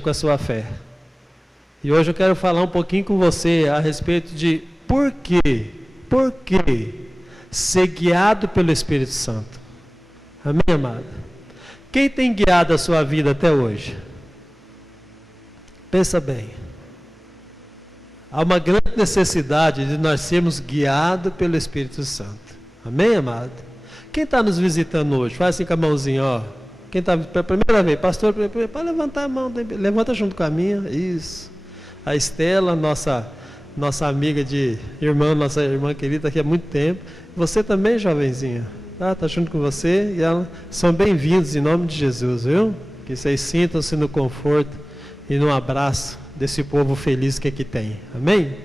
com a sua fé. E hoje eu quero falar um pouquinho com você a respeito de por que ser guiado pelo Espírito Santo. Amém, amado? Quem tem guiado a sua vida até hoje? Pensa bem. Há uma grande necessidade de nós sermos guiados pelo Espírito Santo. Amém, amado? Quem está nos visitando hoje? Faz assim com a mãozinha, ó. Quem está pela primeira vez? Pastor, pode levantar a mão. Levanta junto com a minha. Isso. A Estela, nossa amiga de irmã, nossa irmã querida aqui há muito tempo. Você também, jovenzinha. Está junto com você. E ela, são bem-vindos em nome de Jesus, viu? Que vocês sintam-se no conforto e no abraço desse povo feliz que aqui tem. Amém?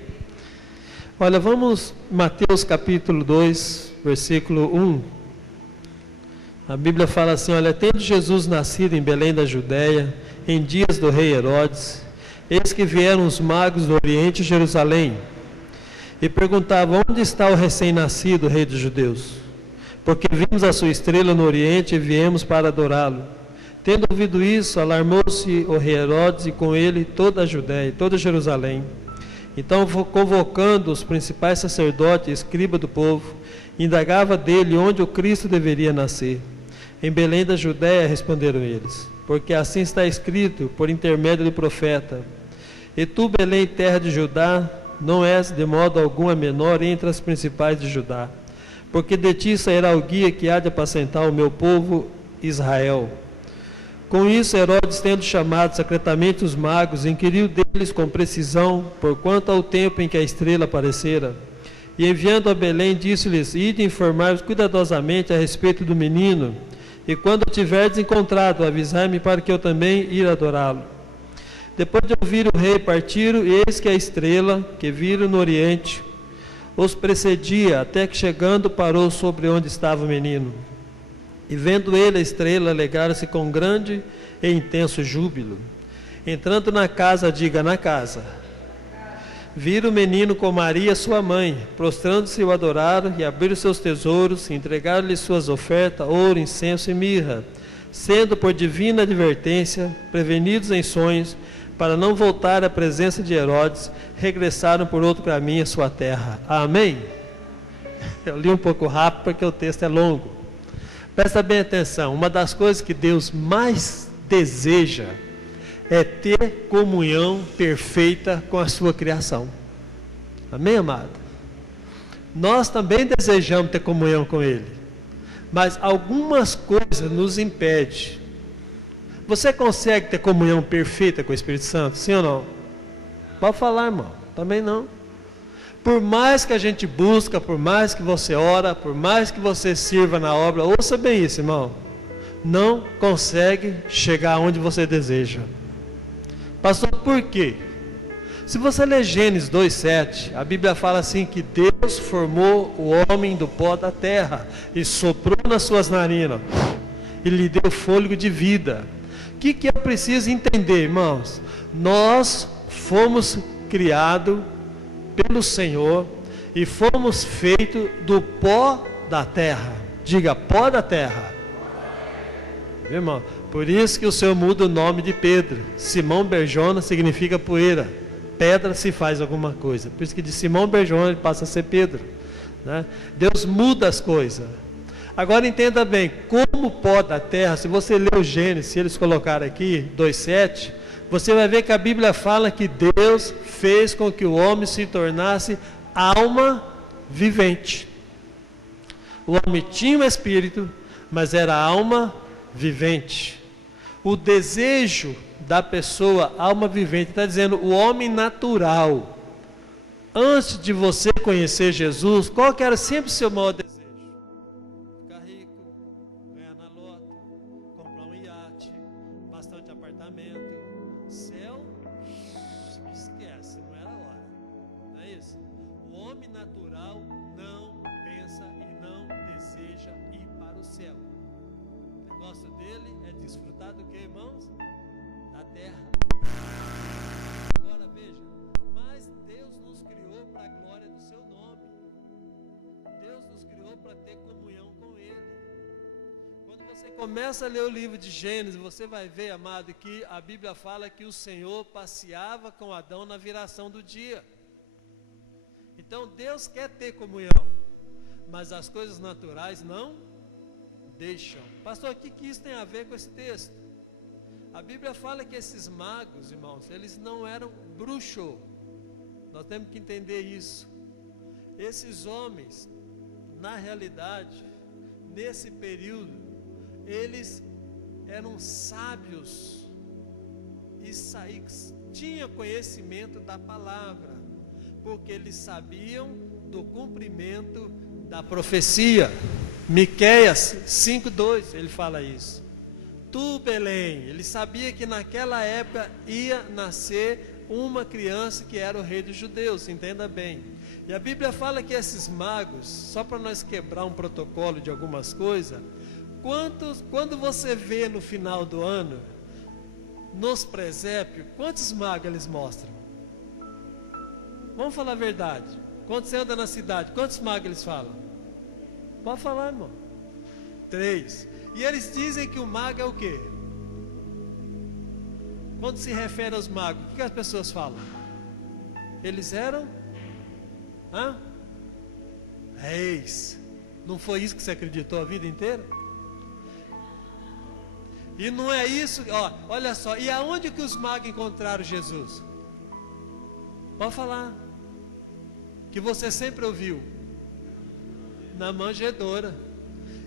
Olha, vamos Mateus capítulo 2, versículo 1. A Bíblia fala assim, olha, tendo Jesus nascido em Belém da Judéia, em dias do rei Herodes, eis que vieram os magos do Oriente de Jerusalém, e perguntavam, onde está o recém-nascido rei dos judeus? Porque vimos a sua estrela no Oriente e viemos para adorá-lo. Tendo ouvido isso, alarmou-se o rei Herodes e com ele toda a Judéia, toda Jerusalém. Então, convocando os principais sacerdotes e escribas do povo, indagava dele onde o Cristo deveria nascer. Em Belém da Judéia, responderam eles, porque assim está escrito por intermédio do profeta. E tu, Belém, terra de Judá, não és de modo algum a menor entre as principais de Judá, porque de ti sairá o guia que há de apacentar o meu povo Israel. Com isso, Herodes, tendo chamado secretamente os magos, inquiriu deles com precisão, por quanto ao tempo em que a estrela aparecera. E enviando a Belém, disse-lhes, ide informar-vos cuidadosamente a respeito do menino, e quando o tiverdes encontrado, avisai-me para que eu também ir adorá-lo. Depois de ouvir o rei, partiram, e eis que a estrela, que viram no oriente, os precedia, até que chegando parou sobre onde estava o menino. E vendo ele a estrela, alegraram-se com grande e intenso júbilo. Entrando na casa, diga, na casa, viram o menino com Maria, sua mãe, prostrando-se o adoraram, e abriram seus tesouros, e entregaram-lhe suas ofertas, ouro, incenso e mirra, sendo por divina advertência, prevenidos em sonhos, para não voltar à presença de Herodes, regressaram por outro caminho à sua terra. Amém? Eu li um pouco rápido porque o texto é longo. Presta bem atenção, uma das coisas que Deus mais deseja é ter comunhão perfeita com a sua criação. Amém, amado? Nós também desejamos ter comunhão com Ele, mas algumas coisas nos impedem. Você consegue ter comunhão perfeita com o Espírito Santo? Sim ou não? Pode falar, irmão. Também não. Por mais que a gente busca, por mais que você ora, por mais que você sirva na obra, ouça bem isso, irmão. Não consegue chegar onde você deseja. Pastor, por quê? Se você ler Gênesis 2:7, a Bíblia fala assim que Deus formou o homem do pó da terra e soprou nas suas narinas e lhe deu fôlego de vida. O que eu preciso entender, irmãos? Nós fomos criados pelo Senhor e fomos feitos do pó da terra. Diga, pó da terra. Irmão, por isso que o Senhor muda o nome de Pedro. Simão Berjona significa poeira. Pedra se faz alguma coisa. Por isso que de Simão Berjona ele passa a ser Pedro, né? Deus muda as coisas. Agora entenda bem, como pó da terra, se você ler o Gênesis, se eles colocarem aqui, 2:7, você vai ver que a Bíblia fala que Deus fez com que o homem se tornasse alma vivente. O homem tinha um espírito, mas era alma vivente. O desejo da pessoa, alma vivente, está dizendo o homem natural. Antes de você conhecer Jesus, qual que era sempre o seu maior desejo? Ficar rico, ganhar na loto, comprar um iate, bastante apartamento. Céu, esquece, não era hora. Não é isso? O homem natural não pensa e não deseja ir para o céu. O negócio dele é desfrutar do que, irmãos? Da terra. Agora veja, mas Deus nos criou para a glória do seu nome. Deus nos criou para ter comunhão com Ele. Quando você começa a ler o livro de Gênesis, você vai ver, amado, que a Bíblia fala que o Senhor passeava com Adão na viração do dia. Então Deus quer ter comunhão, mas as coisas naturais não deixam. Pastor, o que isso tem a ver com esse texto? A Bíblia fala que esses magos, irmãos, eles não eram bruxos. Nós temos que entender isso. Esses homens, na realidade, nesse período, eles eram sábios e tinham conhecimento da palavra, porque eles sabiam do cumprimento da profecia. Miqueias 5:2, ele fala isso. Tu, Belém, ele sabia que naquela época ia nascer uma criança que era o rei dos judeus, entenda bem. E a Bíblia fala que esses magos, só para nós quebrar um protocolo de algumas coisas, quando você vê no final do ano, nos presépios, quantos magos eles mostram? Vamos falar a verdade. Quando você anda na cidade, quantos magos eles falam? Pode falar, irmão. 3. E eles dizem que o mago é o quê? Quando se refere aos magos, o que as pessoas falam? Eles eram reis. Não foi isso que você acreditou a vida inteira? E não é isso, olha só. E aonde que os magos encontraram Jesus? Pode falar. Que você sempre ouviu. Na manjedoura.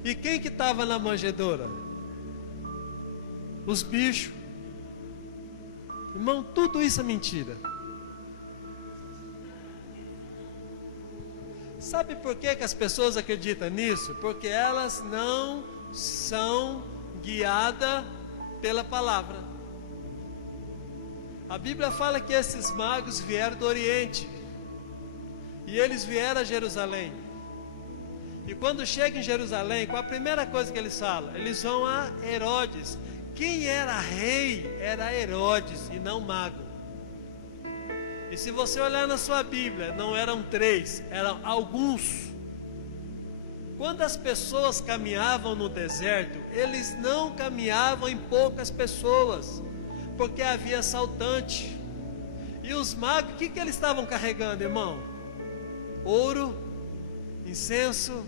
E quem que estava na manjedoura? Os bichos. Irmão, tudo isso é mentira. Sabe por que as pessoas acreditam nisso? Porque elas não são guiadas pela palavra. A Bíblia fala que esses magos vieram do Oriente. E eles vieram a Jerusalém. E quando chegam em Jerusalém, qual a primeira coisa que eles falam? Eles vão a Herodes. Quem era rei era Herodes e não mago. E se você olhar na sua Bíblia, não eram 3, eram alguns. Quando as pessoas caminhavam no deserto, eles não caminhavam em poucas pessoas, porque havia assaltante. E os magos, o que eles estavam carregando, irmão? Ouro, incenso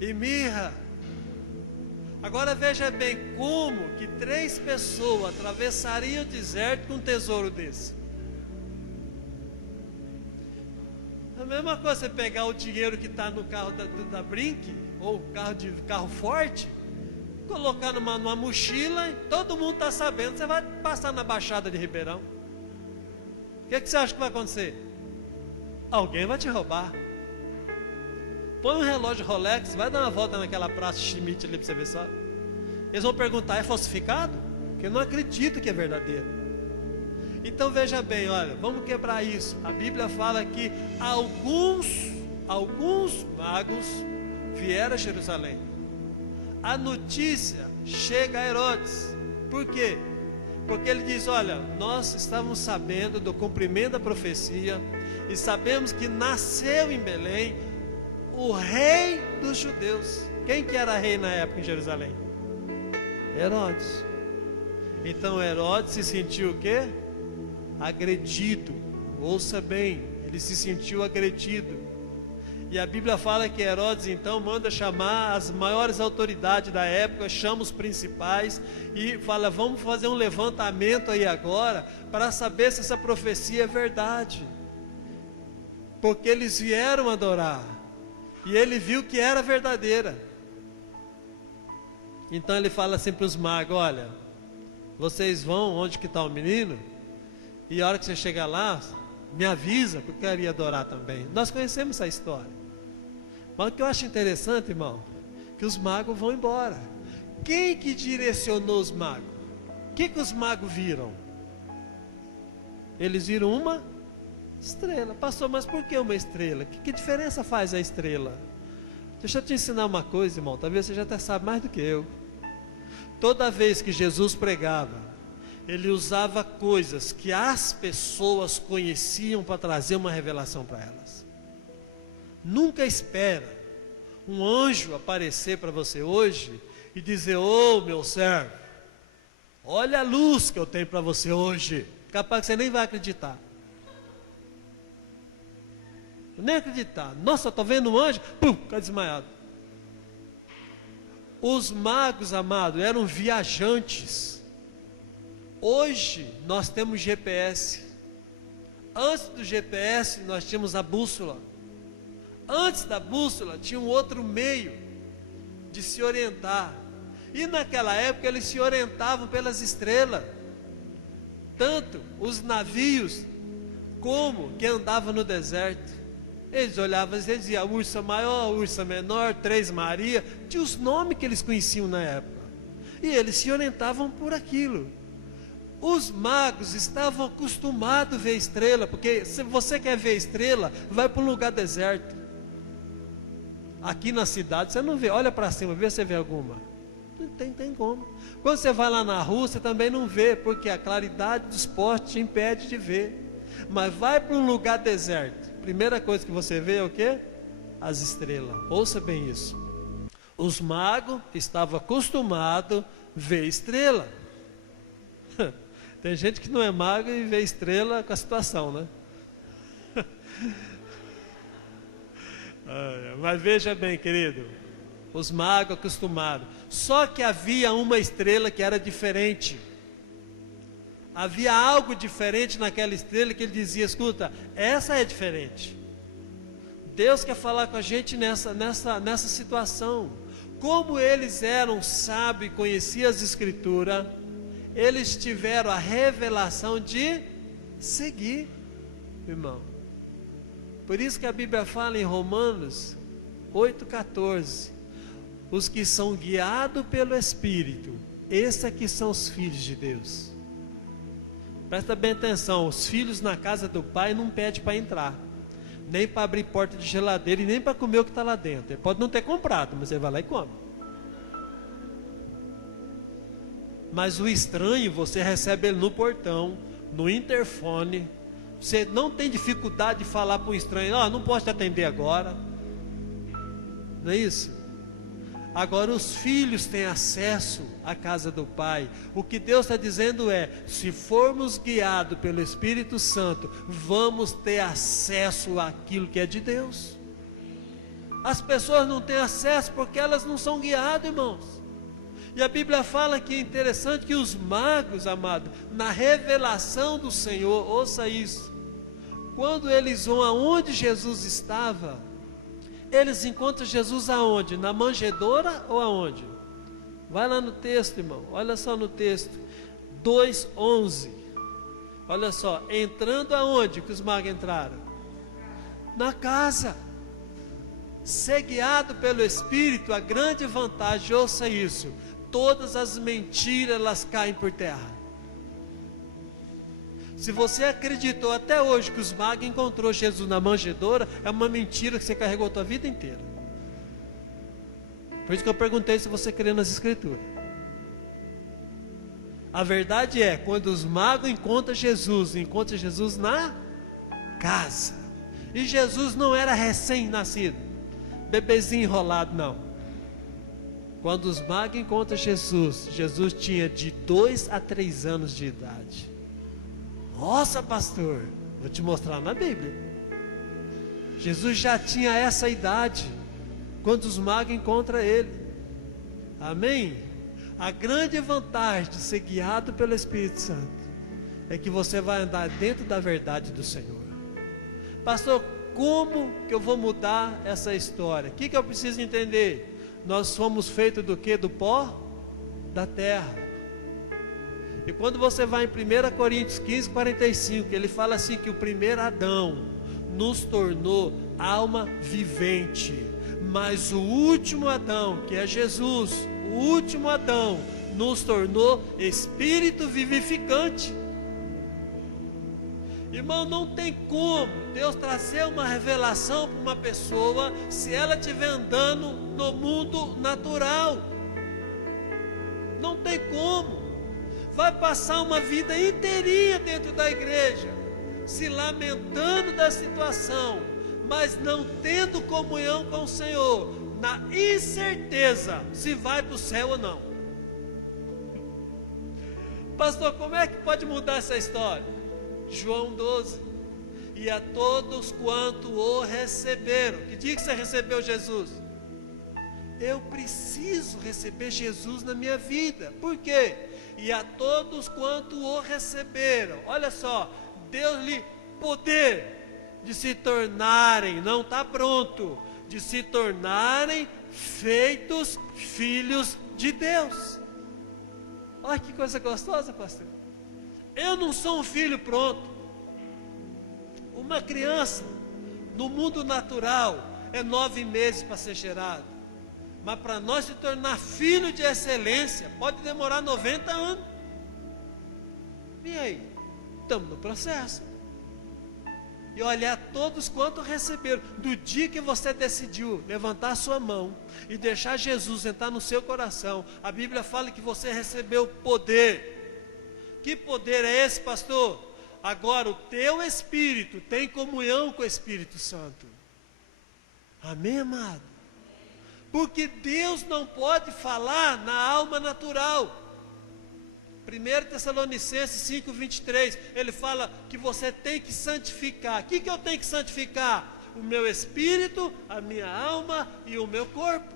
e mirra. Agora veja bem como que 3 pessoas atravessariam o deserto com um tesouro desse. A mesma coisa você pegar o dinheiro que está no carro da Brink, ou carro forte, colocar numa mochila, e todo mundo está sabendo, você vai passar na Baixada de Ribeirão. O que você acha que vai acontecer? Alguém vai te roubar. Põe um relógio Rolex, vai dar uma volta naquela praça Schmidt ali para você ver só. Eles vão perguntar, é falsificado? Porque eu não acredito que é verdadeiro. Então veja bem, olha, vamos quebrar isso. A Bíblia fala que alguns magos vieram a Jerusalém. A notícia chega a Herodes. Por quê? Porque ele diz, olha, nós estávamos sabendo do cumprimento da profecia e sabemos que nasceu em Belém o rei dos judeus. Quem que era rei na época em Jerusalém? Herodes. Então Herodes se sentiu o quê? Agredido. Ouça bem, ele se sentiu agredido. E a Bíblia fala que Herodes então manda chamar as maiores autoridades da época, chama os principais e fala, vamos fazer um levantamento aí agora para saber se essa profecia é verdade. Porque eles vieram adorar e ele viu que era verdadeira. Então ele fala assim para os magos, olha, vocês vão onde que está o menino, e a hora que você chegar lá, me avisa, porque eu queria adorar também. Nós conhecemos essa história. Mas o que eu acho interessante, irmão, que os magos vão embora. Quem que direcionou os magos? O que os magos viram? Eles viram uma estrela. Pastor, mas por que uma estrela? Que diferença faz a estrela? Deixa eu te ensinar uma coisa, irmão, talvez você já até sabe mais do que eu. Toda vez que Jesus pregava, ele usava coisas que as pessoas conheciam para trazer uma revelação para elas. Nunca espera um anjo aparecer para você hoje e dizer: ô meu servo, olha a luz que eu tenho para você hoje. Capaz que você nem vai acreditar. Nem acreditar. Nossa, estou vendo um anjo. Pum, fica desmaiado. Os magos, amados, eram viajantes. Hoje nós temos GPS. Antes do GPS nós tínhamos a bússola. Antes da bússola tinha um outro meio de se orientar. E naquela época eles se orientavam pelas estrelas. Tanto os navios como quem andava no deserto. Eles olhavam e diziam: ursa maior, ursa menor, Três Maria. Tinha os nomes que eles conheciam na época. E eles se orientavam por aquilo. Os magos estavam acostumados a ver estrela, porque se você quer ver estrela, vai para um lugar deserto. Aqui na cidade você não vê, olha para cima, vê se você vê alguma. Não tem como. Quando você vai lá na rua, você também não vê, porque a claridade dos postes te impede de ver. Mas vai para um lugar deserto, primeira coisa que você vê é o quê? As estrelas. Ouça bem isso. Os magos estavam acostumados a ver estrela. Tem gente que não é mago e vê estrela com a situação, né? Mas veja bem, querido, os magos acostumados. Só que havia uma estrela que era diferente. Havia algo diferente naquela estrela que ele dizia: escuta, essa é diferente. Deus quer falar com a gente nessa situação. Como eles eram sábios e conheciam as escrituras, eles tiveram a revelação de seguir, irmão. Por isso que a Bíblia fala em Romanos 8,14: os que são guiados pelo Espírito, esses aqui são os filhos de Deus. Presta bem atenção, os filhos na casa do pai não pedem para entrar, nem para abrir porta de geladeira e nem para comer o que está lá dentro. Ele pode não ter comprado, mas você vai lá e come. Mas o estranho, você recebe ele no portão, no interfone. Você não tem dificuldade de falar para um estranho: não posso te atender agora. Não é isso? Agora os filhos têm acesso à casa do Pai. O que Deus está dizendo é: se formos guiados pelo Espírito Santo, vamos ter acesso àquilo que é de Deus. As pessoas não têm acesso porque elas não são guiadas, irmãos. E a Bíblia fala que é interessante que os magos, amados, na revelação do Senhor, ouça isso, quando eles vão aonde Jesus estava, eles encontram Jesus aonde? Na manjedoura ou aonde? Vai lá no texto, irmão, olha só no texto, 2:11, olha só, entrando aonde que os magos entraram? Na casa. Ser guiado pelo Espírito, a grande vantagem, ouça isso, todas as mentiras elas caem por terra. Se você acreditou até hoje que os magos encontrou Jesus na manjedoura, é uma mentira que você carregou a tua vida inteira. Por isso que eu perguntei se você crê nas escrituras. A verdade é, quando os magos encontram Jesus na casa. E Jesus não era recém-nascido, bebezinho enrolado, não. Quando os magos encontram Jesus, Jesus tinha de 2 a 3 anos de idade. Nossa, pastor, vou te mostrar na Bíblia. Jesus já tinha essa idade quando os magos encontram ele. Amém? A grande vantagem de ser guiado pelo Espírito Santo é que você vai andar dentro da verdade do Senhor. Pastor, como que eu vou mudar essa história? O que eu preciso entender? Nós somos feitos do que? Do pó da terra. E quando você vai em 1 Coríntios 15:45, ele fala assim que o primeiro Adão nos tornou alma vivente, mas o último Adão, que é Jesus, o último Adão, nos tornou espírito vivificante. Irmão, não tem como Deus trazer uma revelação para uma pessoa se ela estiver andando no mundo natural. Não tem como. Vai passar uma vida inteirinha dentro da igreja, se lamentando da situação, mas não tendo comunhão com o Senhor, na incerteza se vai para o céu ou não. Pastor, como é que pode mudar essa história? João 12. E a todos quanto o receberam. Que dia que você recebeu Jesus? Eu preciso receber Jesus na minha vida. Por quê? E a todos quanto o receberam. Olha só, deu-lhe poder de se tornarem, não está pronto, de se tornarem feitos filhos de Deus. Olha que coisa gostosa, pastor. Eu não sou um filho pronto. Uma criança, no mundo natural, é 9 meses para ser gerado. Mas para nós se tornar filho de excelência, pode demorar 90 anos. E aí? Estamos no processo. E olhar todos quanto receberam. Do dia que você decidiu levantar a sua mão e deixar Jesus entrar no seu coração, a Bíblia fala que você recebeu poder. Que poder é esse, pastor? Agora o teu espírito tem comunhão com o Espírito Santo. Amém, amado? Porque Deus não pode falar na alma natural. 1 Tessalonicenses 5:23, ele fala que você tem que santificar. O que eu tenho que santificar? O meu espírito, a minha alma e o meu corpo.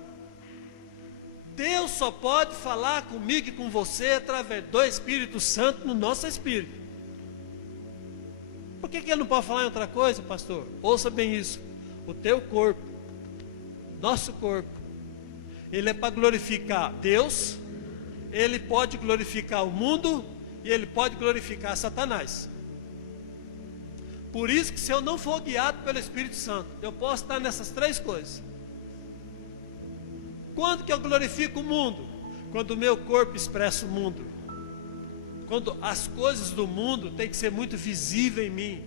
Deus só pode falar comigo e com você através do Espírito Santo no nosso espírito. Por que ele não pode falar em outra coisa, pastor? Ouça bem isso. O teu corpo, nosso corpo, ele é para glorificar Deus. Ele pode glorificar o mundo e ele pode glorificar Satanás. Por isso que se eu não for guiado pelo Espírito Santo, eu posso estar nessas 3 coisas. Quando que eu glorifico o mundo? Quando o meu corpo expressa o mundo. Quando as coisas do mundo têm que ser muito visíveis em mim.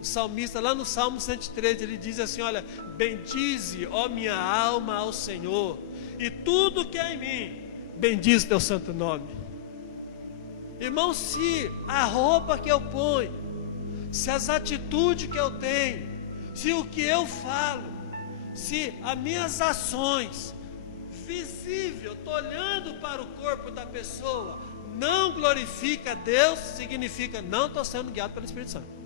O salmista lá no Salmo 103, ele diz assim, olha, bendize, ó minha alma, ao Senhor, e tudo que há em mim, bendiz teu santo nome. Irmão, se a roupa que eu ponho, se as atitudes que eu tenho, se o que eu falo, se as minhas ações, visível, estou olhando para o corpo da pessoa, não glorifica Deus, significa não estou sendo guiado pelo Espírito Santo.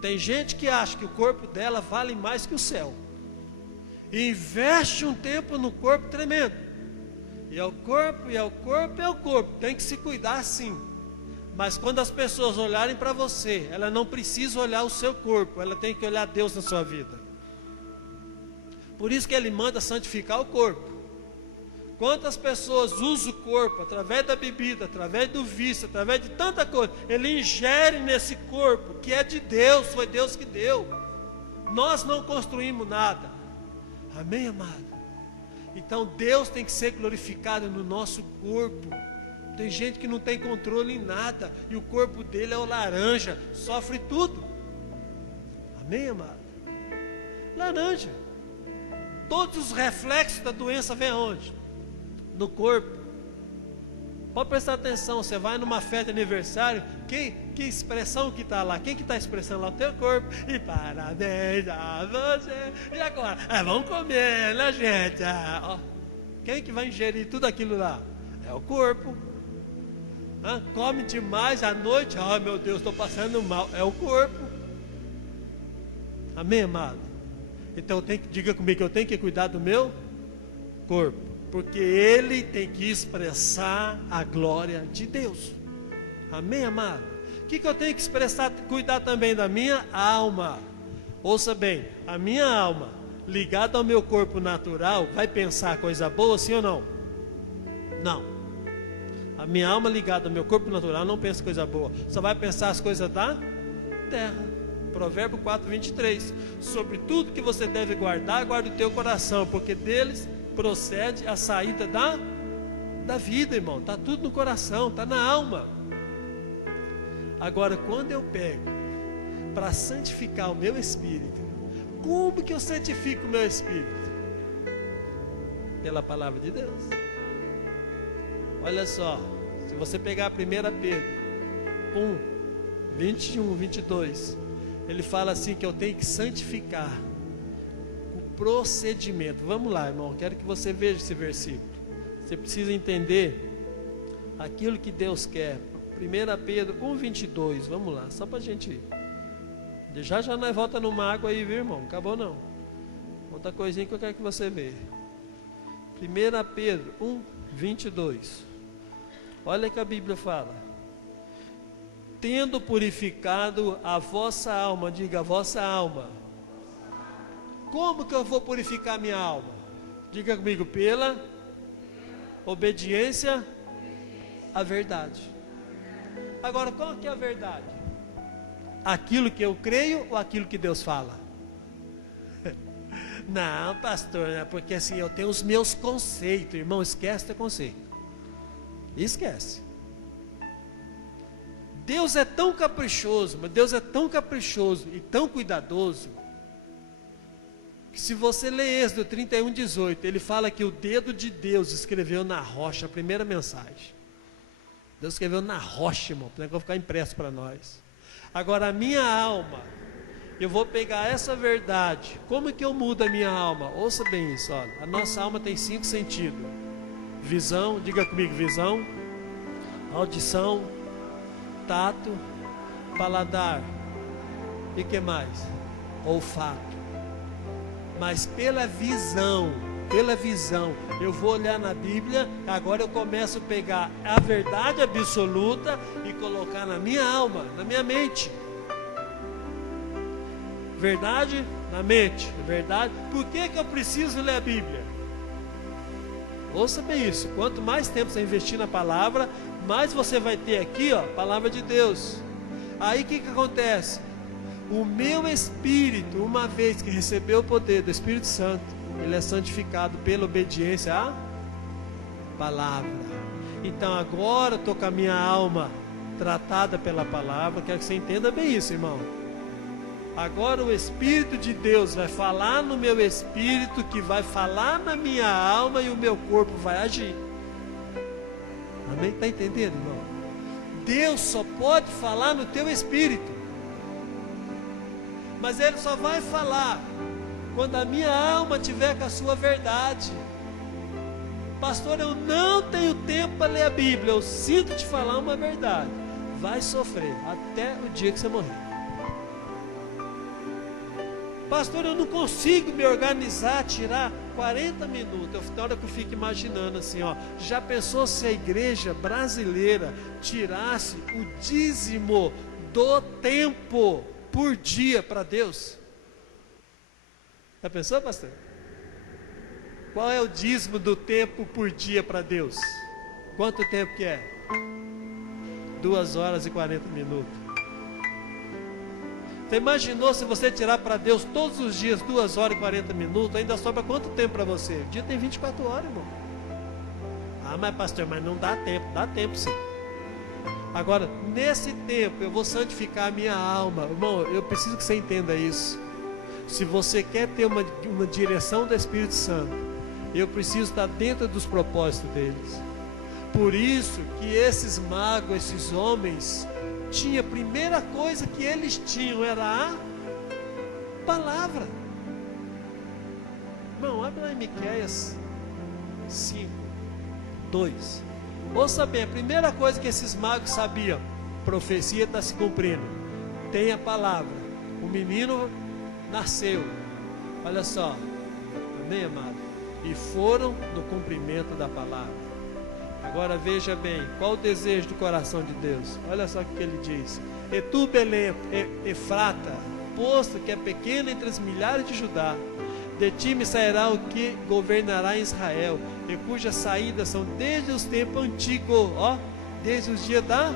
Tem gente que acha que o corpo dela vale mais que o céu, e investe um tempo no corpo tremendo. E é o corpo, e é o corpo, é o corpo. Tem que se cuidar sim. Mas quando as pessoas olharem para você, ela não precisa olhar o seu corpo, ela tem que olhar Deus na sua vida. Por isso que ele manda santificar o corpo. Quantas pessoas usam o corpo através da bebida, através do vício, através de tanta coisa, ele ingere nesse corpo que é de Deus, foi Deus que deu. Nós não construímos nada. Amém, amado? Então Deus tem que ser glorificado no nosso corpo. Tem gente que não tem controle em nada, e o corpo dele é o laranja, sofre tudo. Amém, amado? Laranja. Todos os reflexos da doença vêm aonde? No corpo. Pode prestar atenção, você vai numa festa de aniversário, que expressão que está lá? Quem que está expressando lá? O teu corpo. E parabéns a você. E agora? Vamos comer, né, gente? Ó. Quem que vai ingerir tudo aquilo lá? É o corpo. Come demais à noite. Meu Deus, estou passando mal. É o corpo. Amém, amado? Então diga comigo que eu tenho que cuidar do meu corpo, porque ele tem que expressar a glória de Deus. Amém, amado? O que eu tenho que expressar? Cuidar também da minha alma. Ouça bem, a minha alma ligada ao meu corpo natural vai pensar coisa boa, sim ou não? Não. A minha alma ligada ao meu corpo natural não pensa coisa boa, só vai pensar as coisas da terra. Provérbio 4:23. Sobre tudo que você deve guardar, guarda o teu coração, porque deles procede a saída da vida, irmão. Está tudo no coração, está na alma. Agora, quando eu pego para santificar o meu espírito, como que eu santifico o meu espírito? Pela palavra de Deus. Olha só, se você pegar a 1 Pedro 1:21, 22, ele fala assim que eu tenho que santificar procedimento. Vamos lá, irmão, quero que você veja esse versículo. Você precisa entender aquilo que Deus quer. 1 Pedro 1,22, vamos lá, só para a gente ir. Já nós volta no mago aí, viu, irmão? Acabou não. Outra coisinha que eu quero que você veja. 1 Pedro 1,22. Olha que a Bíblia fala: tendo purificado a vossa alma, diga a vossa alma. Como que eu vou purificar minha alma? Diga comigo, pela obediência à verdade. Agora, qual que é a verdade? Aquilo que eu creio ou aquilo que Deus fala? Não, pastor, né? Porque assim, eu tenho os meus conceitos. Irmão, esquece teu conceito. Esquece. Deus é tão caprichoso, mas Deus é tão caprichoso e tão cuidadoso, que se você ler Êxodo 31:18, ele fala que o dedo de Deus escreveu na rocha a primeira mensagem. Deus escreveu na rocha, irmão, para não ficar impresso para nós. Agora a minha alma, eu vou pegar essa verdade. Como que eu mudo a minha alma? Ouça bem isso, olha. A nossa alma tem 5 sentidos: visão, diga comigo, visão, audição, tato, paladar, e que mais? Olfato. Mas pela visão, eu vou olhar na Bíblia. Agora eu começo a pegar a verdade absoluta e colocar na minha alma, na minha mente. Verdade na mente, verdade. Por que eu preciso ler a Bíblia? Ouça bem isso. Quanto mais tempo você investir na palavra, mais você vai ter aqui, ó, palavra de Deus. Aí o que acontece? O meu espírito, uma vez que recebeu o poder do Espírito Santo, ele é santificado pela obediência à palavra. Então agora eu estou com a minha alma tratada pela palavra. Quero que você entenda bem isso, irmão. Agora o Espírito de Deus vai falar no meu espírito, que vai falar na minha alma, e o meu corpo vai agir. Amém? Está entendendo, irmão? Deus só pode falar no teu espírito, mas Ele só vai falar quando a minha alma tiver com a sua verdade. Pastor, eu não tenho tempo para ler a Bíblia. Eu sinto te falar uma verdade. Vai sofrer até o dia que você morrer. Pastor, eu não consigo me organizar, tirar 40 minutos. Na hora que eu fico imaginando assim, ó, já pensou se a igreja brasileira tirasse o dízimo do tempo por dia para Deus? Já pensou, pastor? Qual é o dízimo do tempo por dia para Deus? Quanto tempo que é? 2 horas e 40 minutos. Você imaginou se você tirar para Deus todos os dias 2 horas e 40 minutos, ainda sobra quanto tempo para você? O dia tem 24 horas, irmão. Ah, mas pastor, mas não dá tempo. Dá tempo sim. Agora, nesse tempo, eu vou santificar a minha alma. Irmão, eu preciso que você entenda isso. Se você quer ter uma direção do Espírito Santo, eu preciso estar dentro dos propósitos deles. Por isso que esses magos, esses homens, a primeira coisa que eles tinham era a palavra. Irmão, abre lá em Miqueias 5:2. Ouça bem, a primeira coisa que esses magos sabiam: profecia está se cumprindo. Tem a palavra. O menino nasceu. Olha só. Amém, amado? E foram no cumprimento da palavra. Agora veja bem, qual o desejo do coração de Deus? Olha só o que ele diz: E tu, Belém, Efrata, posto que é pequena entre as milhares de Judá, de ti me sairá o que governará em Israel, e cujas saídas são desde os tempos antigos, ó, desde os dias da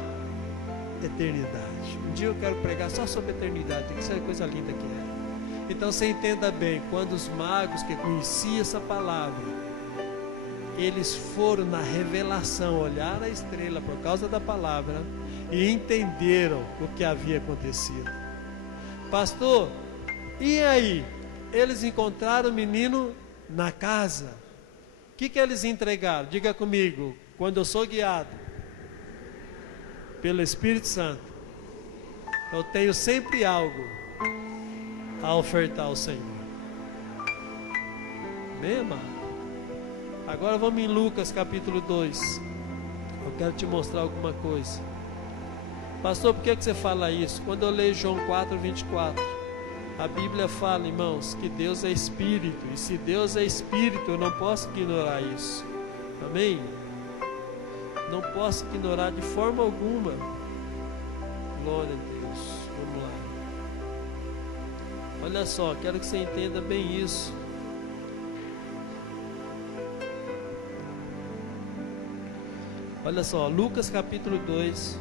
eternidade. Um dia eu quero pregar só sobre a eternidade, que é coisa linda que é. Então você entenda bem, quando os magos que conheciam essa palavra, eles foram na revelação, olharam a estrela por causa da palavra e entenderam o que havia acontecido. Pastor, e aí? Eles encontraram o menino na casa. O que eles entregaram? Diga comigo, quando eu sou guiado pelo Espírito Santo, eu tenho sempre algo a ofertar ao Senhor. Amém, amado? Agora vamos em Lucas capítulo 2. Eu quero te mostrar alguma coisa. Pastor, por que você fala isso? Quando eu leio João 4:24, a Bíblia fala, irmãos, que Deus é Espírito. E se Deus é Espírito, eu não posso ignorar isso. Amém? Não posso ignorar de forma alguma. Glória a Deus. Vamos lá. Olha só, quero que você entenda bem isso. Olha só, Lucas capítulo 2,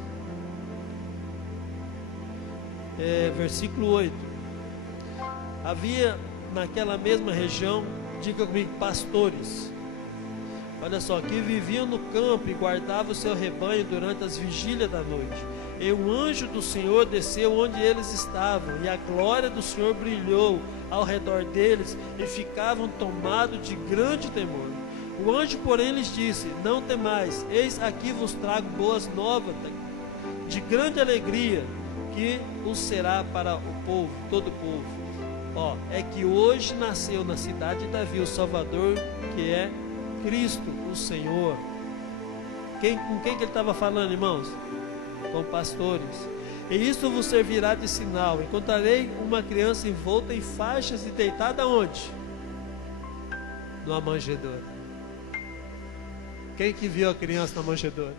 versículo 8. Havia naquela mesma região, diga comigo, pastores. Olha só, que viviam no campo e guardavam o seu rebanho durante as vigílias da noite. E o anjo do Senhor desceu onde eles estavam, e a glória do Senhor brilhou ao redor deles, e ficavam tomados de grande temor. O anjo, porém, lhes disse: não temais, eis aqui vos trago boas novas de grande alegria, que os será para o povo, todo o povo. É que hoje nasceu na cidade de Davi o Salvador, que é Cristo, o Senhor. Com quem que ele estava falando, irmãos? Com pastores. E isso vos servirá de sinal: encontrarei uma criança envolta em faixas e deitada onde? Numa manjedoura. Quem que viu a criança na manjedoura?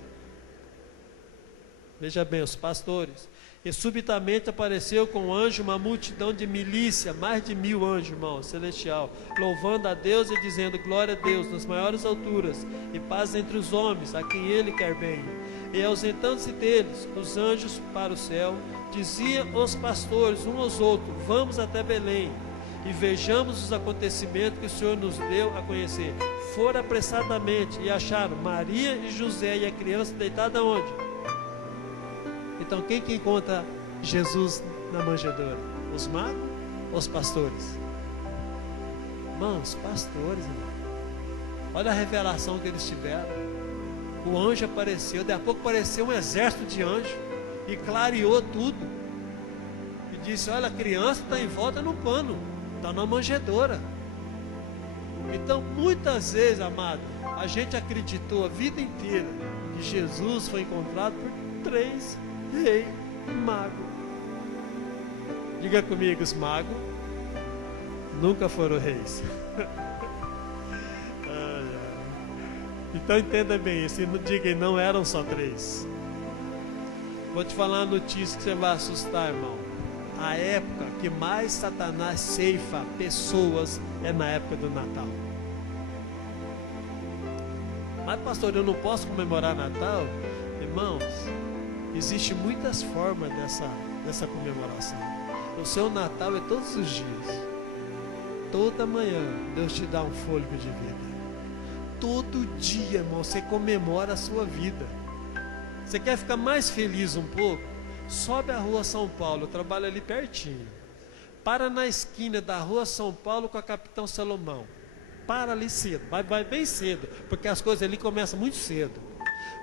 Veja bem, os pastores. E subitamente apareceu com o anjo uma multidão de milícia, mais de 1000 anjos, irmão, celestial, louvando a Deus e dizendo: glória a Deus nas maiores alturas, e paz entre os homens, a quem Ele quer bem. E ausentando-se deles, os anjos para o céu, diziam os pastores uns aos outros: vamos até Belém, e vejamos os acontecimentos que o Senhor nos deu a conhecer. Foram apressadamente e acharam Maria e José e a criança deitada onde? Então quem que encontra Jesus na manjedoura? Os magos ou os pastores? Irmãos, pastores, irmão. Olha a revelação que eles tiveram. O anjo apareceu, daqui a pouco apareceu um exército de anjos e clareou tudo. E disse: olha, a criança está em volta no pano, está na manjedoura. Então muitas vezes, amado, a gente acreditou a vida inteira que Jesus foi encontrado por 3 reis magos. Diga comigo, os magos nunca foram reis. Então entenda bem, se não diga, não eram só 3. Vou te falar uma notícia que você vai assustar, irmão. A época que mais Satanás ceifa pessoas é na época do Natal. Mas pastor, eu não posso comemorar Natal? Irmãos, existem muitas formas dessa comemoração. O seu Natal é todos os dias. Toda manhã Deus te dá um fôlego de vida. Todo dia, irmão, você comemora a sua vida. Você quer ficar mais feliz um pouco? Sobe a rua São Paulo, eu trabalho ali pertinho. Para na esquina da rua São Paulo com a Capitão Salomão. Para ali cedo, vai bem cedo, porque as coisas ali começam muito cedo.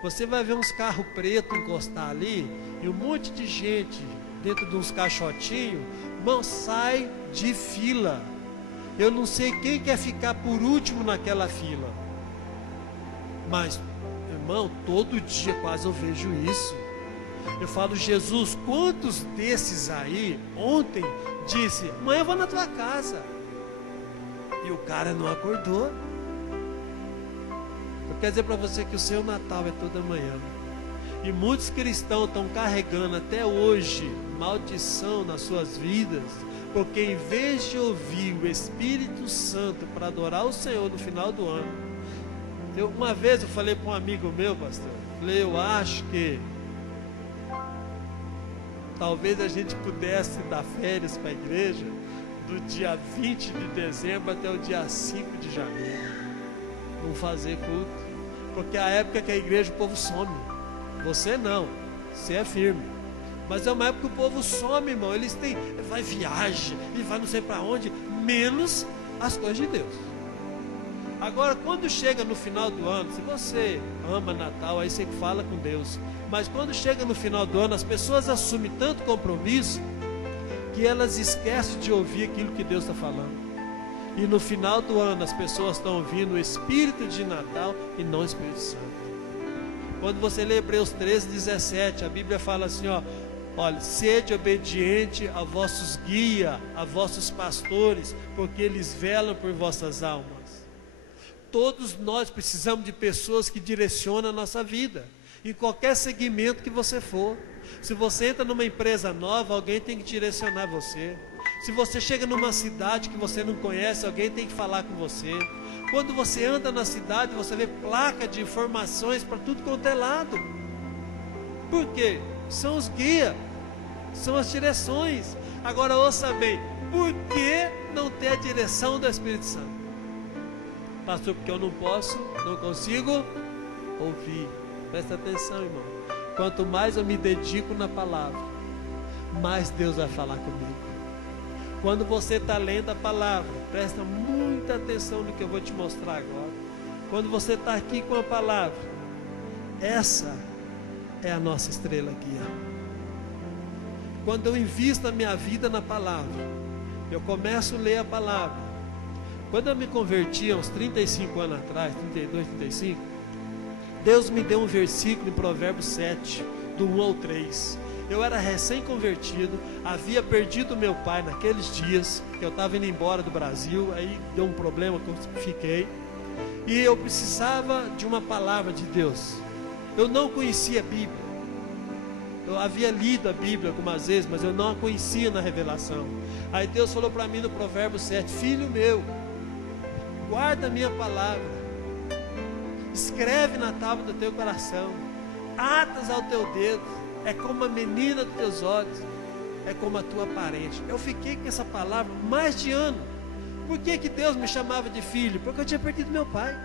Você vai ver uns carros pretos encostar ali, e um monte de gente dentro de uns caixotinhos. Irmão, sai de fila. Eu não sei quem quer ficar por último naquela fila. Mas, irmão, todo dia quase eu vejo isso. Eu falo: Jesus, quantos desses aí ontem disse: amanhã eu vou na tua casa, e o cara não acordou? Eu quero dizer para você que o seu Natal é toda manhã. E muitos cristãos estão carregando até hoje maldição nas suas vidas, porque em vez de ouvir o Espírito Santo para adorar o Senhor no final do ano. Uma vez eu falei para um amigo meu, pastor, falei: eu acho que talvez a gente pudesse dar férias para a igreja do dia 20 de dezembro até o dia 5 de janeiro, não fazer culto, porque é a época que a igreja, o povo some. Você não, você é firme, mas é uma época que o povo some, irmão. Eles têm, vai viagem, e vai não sei para onde, menos as coisas de Deus. Agora, quando chega no final do ano, se você ama Natal, aí você fala com Deus. Mas quando chega no final do ano, as pessoas assumem tanto compromisso que elas esquecem de ouvir aquilo que Deus está falando. E no final do ano as pessoas estão ouvindo o Espírito de Natal e não o Espírito Santo. Quando você lê Hebreus 13:17, a Bíblia fala assim, ó: olha, sede obediente a vossos guias, a vossos pastores, porque eles velam por vossas almas. Todos nós precisamos de pessoas que direcionam a nossa vida, em qualquer segmento que você for. Se você entra numa empresa nova, alguém tem que direcionar você. Se você chega numa cidade que você não conhece, alguém tem que falar com você. Quando você anda na cidade, você vê placa de informações para tudo quanto é lado. Por quê? São os guias, são as direções. Agora ouça bem, por que não ter a direção do Espírito Santo? Pastor, porque eu não consigo ouvir. Presta atenção, irmão. Quanto mais eu me dedico na palavra, mais Deus vai falar comigo. Quando você está lendo a palavra, presta muita atenção no que eu vou te mostrar agora. Quando você está aqui com a palavra, essa é a nossa estrela guia. Quando eu invisto a minha vida na palavra, eu começo a ler a palavra. Quando eu me converti, há uns 35 anos atrás, 32, 35, Deus me deu um versículo em Provérbios 7, do 1 ao 3. Eu era recém-convertido, havia perdido meu pai naqueles dias, que eu estava indo embora do Brasil, aí deu um problema que eu fiquei, e eu precisava de uma palavra de Deus. Eu não conhecia a Bíblia, eu havia lido a Bíblia algumas vezes, mas eu não a conhecia na revelação. Aí Deus falou para mim no Provérbios 7, filho meu, guarda a minha palavra, escreve na tábua do teu coração, atas ao teu dedo, é como a menina dos teus olhos, é como a tua parente. Eu fiquei com essa palavra mais de ano. Por que Deus me chamava de filho? Porque eu tinha perdido meu pai.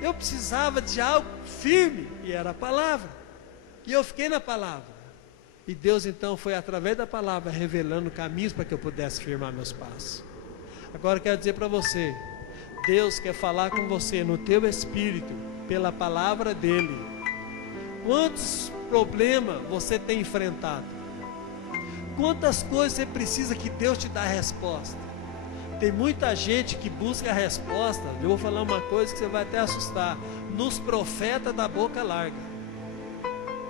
Eu precisava de algo firme, e era a palavra. E eu fiquei na palavra. E Deus então foi através da palavra revelando caminhos para que eu pudesse firmar meus passos. Agora eu quero dizer para você, Deus quer falar com você no teu espírito, pela palavra dEle. Quantos problemas você tem enfrentado? Quantas coisas você precisa que Deus te dê a resposta? Tem muita gente que busca a resposta. Eu vou falar uma coisa que você vai até assustar. Nos profetas da boca larga.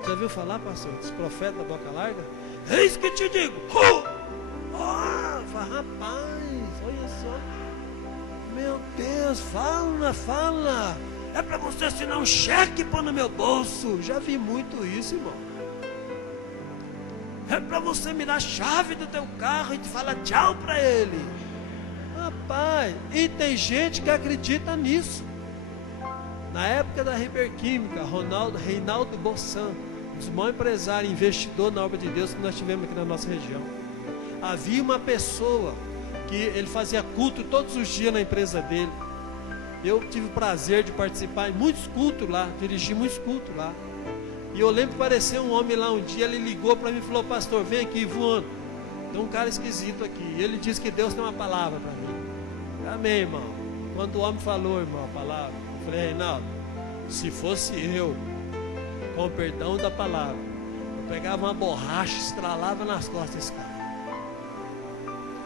Já viu falar, pastor? Dos profetas da boca larga? Eis que te digo. Rapaz, olha só. Meu Deus, fala. É para você assinar um cheque e pôr no meu bolso. Já vi muito isso, irmão. É para você me dar a chave do teu carro e te falar tchau para ele. Rapaz, e tem gente que acredita nisso. Na época da Riberquímica, Reinaldo Bossan, um dos maiores empresários, investidor na obra de Deus que nós tivemos aqui na nossa região. Havia uma pessoa que ele fazia culto todos os dias na empresa dele. Eu tive o prazer de participar em muitos cultos lá, dirigi muitos cultos lá. E eu lembro que apareceu um homem lá um dia, ele ligou para mim e falou: pastor, vem aqui voando. Tem um cara esquisito aqui. E ele disse que Deus tem uma palavra para mim. Amém, irmão. Quando o homem falou, irmão, a palavra, eu falei: Reinaldo, se fosse eu, com o perdão da palavra, eu pegava uma borracha e estralava nas costas desse cara.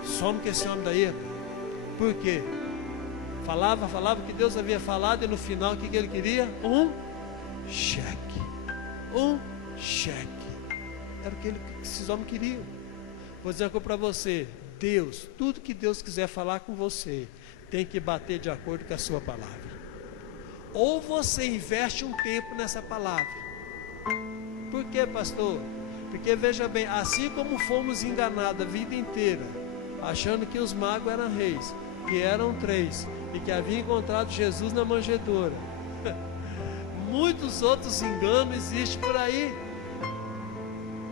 Some com esse homem daí. Por quê? Falava que Deus havia falado, e no final o que ele queria? Um cheque. Um cheque. Era o que esses homens queriam. Vou dizer uma coisa para você: Deus, tudo que Deus quiser falar com você, tem que bater de acordo com a sua palavra. Ou você investe um tempo nessa palavra. Por quê, pastor? Porque veja bem, assim como fomos enganados a vida inteira, achando que os magos eram reis, que eram 3, e que havia encontrado Jesus na manjedoura, muitos outros enganos existem por aí.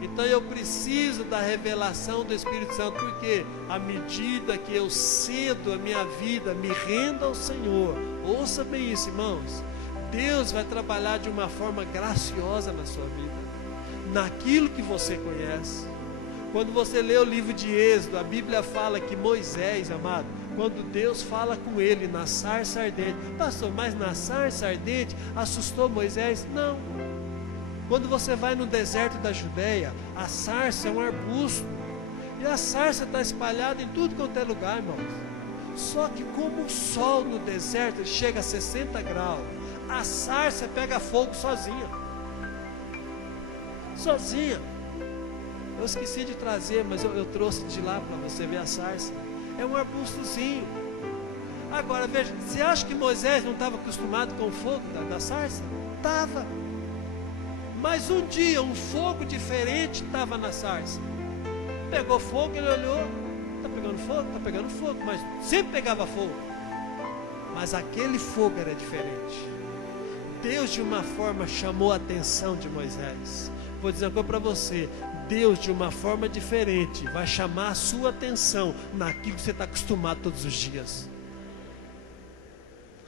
Então eu preciso da revelação do Espírito Santo, porque à medida que eu cedo a minha vida, me rendo ao Senhor, ouça bem isso, irmãos, Deus vai trabalhar de uma forma graciosa na sua vida, naquilo que você conhece. Quando você lê o livro de Êxodo, a Bíblia fala que Moisés, amado, quando Deus fala com ele na sarça ardente, pastor, mas na sarça ardente assustou Moisés? Não. Quando você vai no deserto da Judéia, a sarça é um arbusto, E a sarça está espalhada em tudo quanto é lugar, irmãos. Só que como o sol no deserto chega a 60 graus, a sarça pega fogo sozinha. Sozinha. Eu esqueci de trazer, mas eu trouxe de lá para você ver a sarça. É um arbustozinho. Agora veja, você acha que Moisés não estava acostumado com o fogo da sarça? Estava. Mas um dia um fogo diferente estava na sarça. Pegou fogo, ele olhou, está pegando fogo? Está pegando fogo, mas sempre pegava fogo. Mas aquele fogo era diferente. Deus de uma forma chamou a atenção de Moisés. Vou dizer uma coisa para você, Deus de uma forma diferente vai chamar a sua atenção naquilo que você está acostumado todos os dias.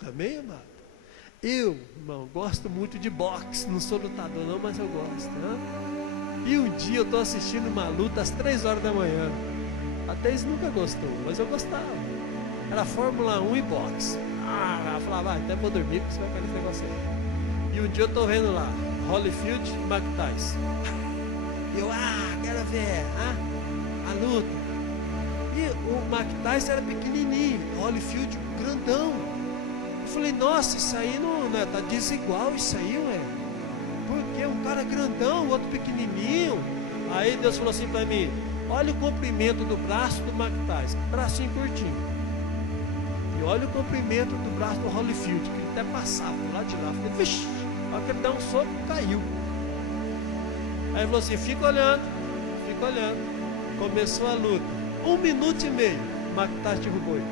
Amém, amado? Eu, irmão, gosto muito de boxe, não sou lutador não, mas eu gosto, né? E um dia eu estou assistindo uma luta às 3 horas da manhã. Até isso nunca gostou, mas eu gostava. Era Fórmula 1 e boxe. Eu falava, até vou dormir porque você vai cair nesse negócio aí. E um dia eu estou vendo lá, Holyfield e Mike Tyson. Eu, quero ver a luta. E o Mike Tyson era pequenininho, o Holyfield grandão. Eu falei, nossa, isso aí não tá desigual isso aí, ué. Porque um cara grandão, o outro pequenininho. Aí Deus falou assim para mim, olha o comprimento do braço do Mike Tyson, bracinho curtinho. E olha o comprimento do braço do Holyfield, que ele até passava do lado de lá. Eu falei, vixe, a hora que ele dá um soco, caiu. Aí ele falou assim, fica olhando. Começou a luta, 1 minuto e meio, o Mike Tyson derrubou ele.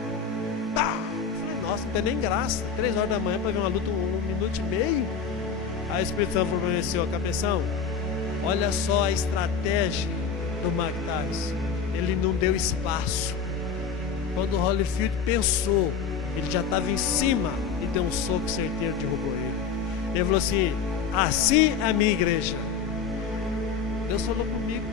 Nossa, não tem nem graça, 3 horas da manhã para ver uma luta 1 minuto e meio. Aí o Espírito Santo falou para mim assim, cabeção, olha só a estratégia do Mike Tyson. Ele não deu espaço. Quando o Holyfield pensou, ele já estava em cima e deu um soco certeiro e derrubou ele. Ele falou assim, assim é a minha igreja. Deus falou comigo,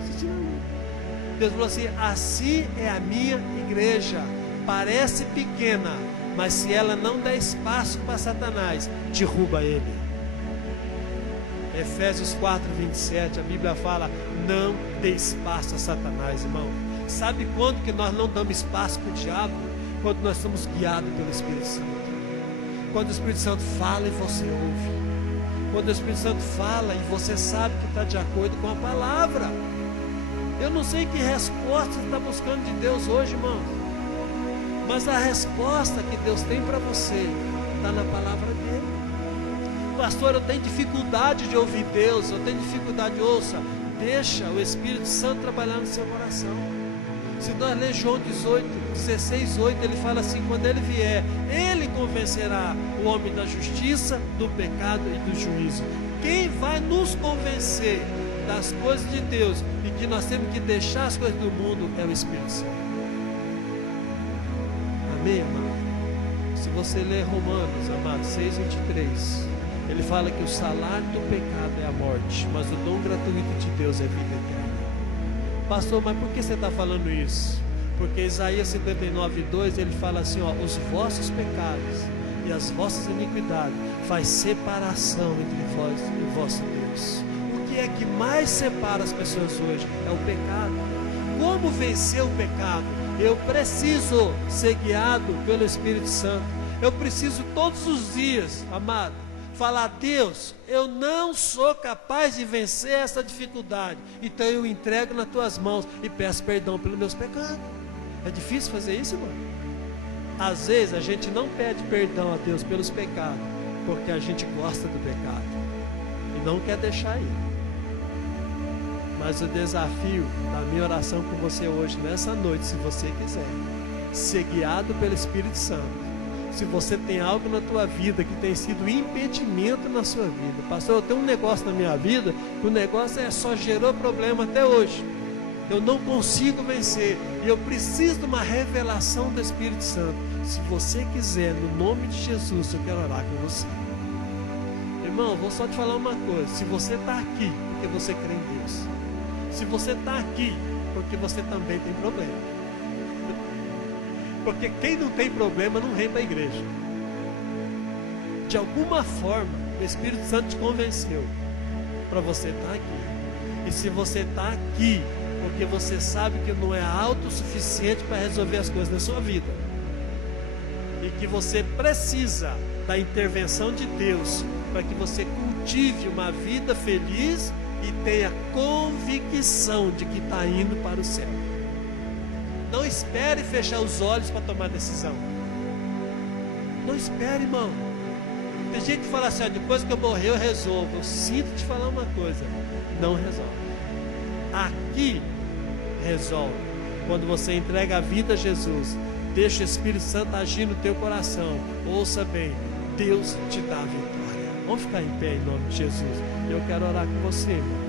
Deus falou assim, assim é a minha igreja. Parece pequena, mas se ela não der espaço para Satanás, derruba ele. Efésios 4:27, a Bíblia fala, não dê espaço a Satanás, irmão. Sabe quando que nós não damos espaço para o diabo? Quando nós somos guiados pelo Espírito Santo. Quando o Espírito Santo fala e você ouve. Quando o Espírito Santo fala e você sabe que está de acordo com a palavra. Eu não sei que resposta você está buscando de Deus hoje, irmão. Mas a resposta que Deus tem para você está na palavra dele. Pastor, eu tenho dificuldade de ouvir Deus, eu tenho dificuldade, ouça, deixa o Espírito Santo trabalhar no seu coração. Se nós ler João 16:8, ele fala assim, quando ele vier, ele convencerá o homem da justiça, do pecado e do juízo. Quem vai nos convencer das coisas de Deus e que nós temos que deixar as coisas do mundo é o Espírito Santo. Amém, amado? Se você ler Romanos, amado, 6:23, ele fala que o salário do pecado é a morte, mas o dom gratuito de Deus é vida eterna. Pastor, mas por que você está falando isso? Porque Isaías 59:2 ele fala assim, os vossos pecados e as vossas iniquidades faz separação entre vós e vosso Deus. O que é que mais separa as pessoas hoje? É o pecado. Como vencer o pecado? Eu preciso ser guiado pelo Espírito Santo. Eu preciso todos os dias, amado, falar, Deus, eu não sou capaz de vencer essa dificuldade, então eu entrego nas tuas mãos e peço perdão pelos meus pecados. É difícil fazer isso, irmão? Às vezes a gente não pede perdão a Deus pelos pecados, porque a gente gosta do pecado e não quer deixar ir. Mas o desafio da minha oração com você hoje, nessa noite, se você quiser ser guiado pelo Espírito Santo, se você tem algo na tua vida que tem sido impedimento na sua vida, pastor, eu tenho um negócio na minha vida, que o negócio só gerou problema até hoje, eu não consigo vencer, e eu preciso de uma revelação do Espírito Santo. Se você quiser, no nome de Jesus, eu quero orar com você. Irmão, vou só te falar uma coisa, se você está aqui, porque você crê em Deus, se você está aqui, porque você também tem problema. Porque quem não tem problema não vem para a igreja. De alguma forma, o Espírito Santo te convenceu para você estar aqui. E se você está aqui, porque você sabe que não é autossuficiente para resolver as coisas na sua vida. E que você precisa da intervenção de Deus para que você cultive uma vida feliz e tenha convicção de que está indo para o céu. Não espere fechar os olhos para tomar decisão. Não espere, irmão. Tem gente que fala assim, depois que eu morrer eu resolvo. Eu sinto te falar uma coisa, não resolve. Aqui resolve. Quando você entrega a vida a Jesus, deixa o Espírito Santo agir no teu coração. Ouça bem, Deus te dá a vitória. Vamos ficar em pé em nome de Jesus. Eu quero orar com você, irmão.